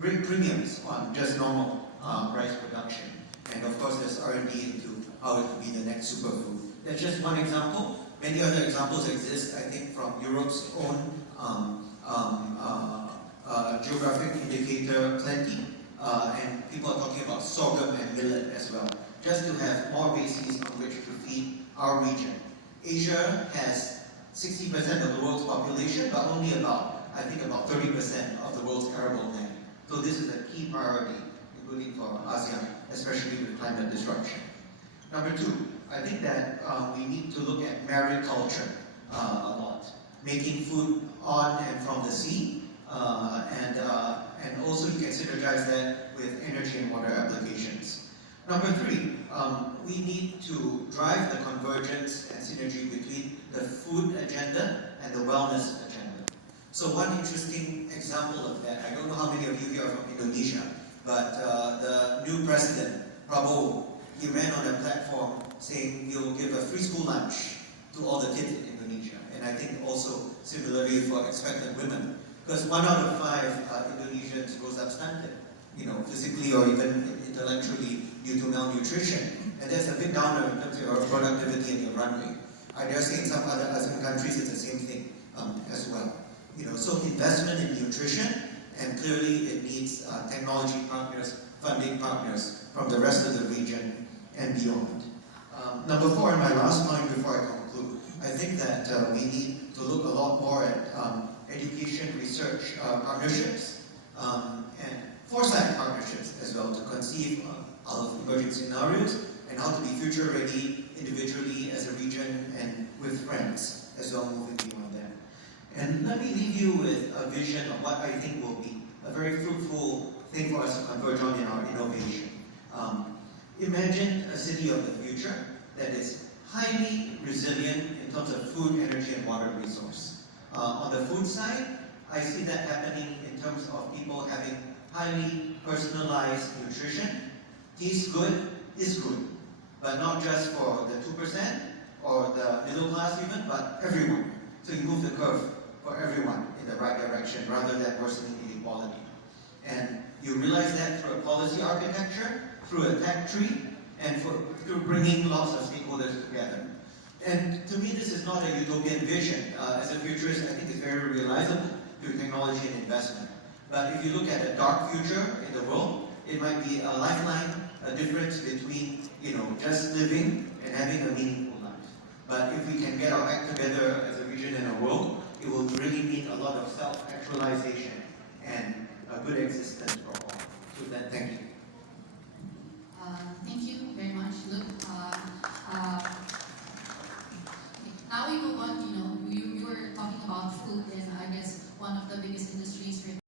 premiums on just normal rice production. And of course, there's R&D into how it could be the next superfood. That's just one example. Many other examples exist, I think, from Europe's own geographic indicator plenty, and people are talking about sorghum and millet as well, just to have more bases on which to feed our region. Asia has 60% of the world's population, but only about 30% of the world's arable land. So this is a key priority, including for ASEAN, especially with climate disruption. Number two, I think that we need to look at mariculture a lot, making food on and from the sea, and also you can synergize that with energy and water applications. Number three, we need to drive the convergence and synergy between the food agenda and the wellness agenda. So one interesting example of that, I don't know how many of you here are from Indonesia, but the new president, Prabowo, he ran on a platform saying he'll give a free school lunch to all the kids in Indonesia. And I think also similarly for expectant women, because 1 out of 5 Indonesians grows up stunted, physically or even intellectually due to malnutrition. And that's a big downer in terms of your productivity and your run rate. I dare say in some other ASEAN countries it's the same thing as well. So investment in nutrition, and clearly it needs technology partners, funding partners from the rest of the region and beyond. Number 4, and my last point before I conclude, I think that we need to look a lot more at education, research partnerships, and foresight partnerships as well, to conceive of emerging scenarios and how to be future ready individually as a region and with friends as well, moving beyond that. And let me leave you with a vision of what I think will be a very fruitful thing for us to converge on in our innovation. Imagine a city of the future that is highly resilient in terms of food, energy, and water resource. On the food side, I see that happening in terms of people having highly personalized nutrition. Tastes good, is good, but not just for the 2% or the middle class even, but everyone. So you move the curve for everyone in the right direction rather than worsening inequality. And you realize that through a policy architecture, through a tech tree, and through bringing lots of stakeholders together. And to me, this is not a utopian vision. As a futurist, I think it's very realizable through technology and investment. But if you look at a dark future in the world, it might be a lifeline, a difference between just living and having a meaningful life. But if we can get our act together as a region and a world, it will really mean a lot of self-actualization and a good existence for all. So then, thank you. Thank you very much, Luke. Now we move on, you were talking about food, and I guess one of the biggest industries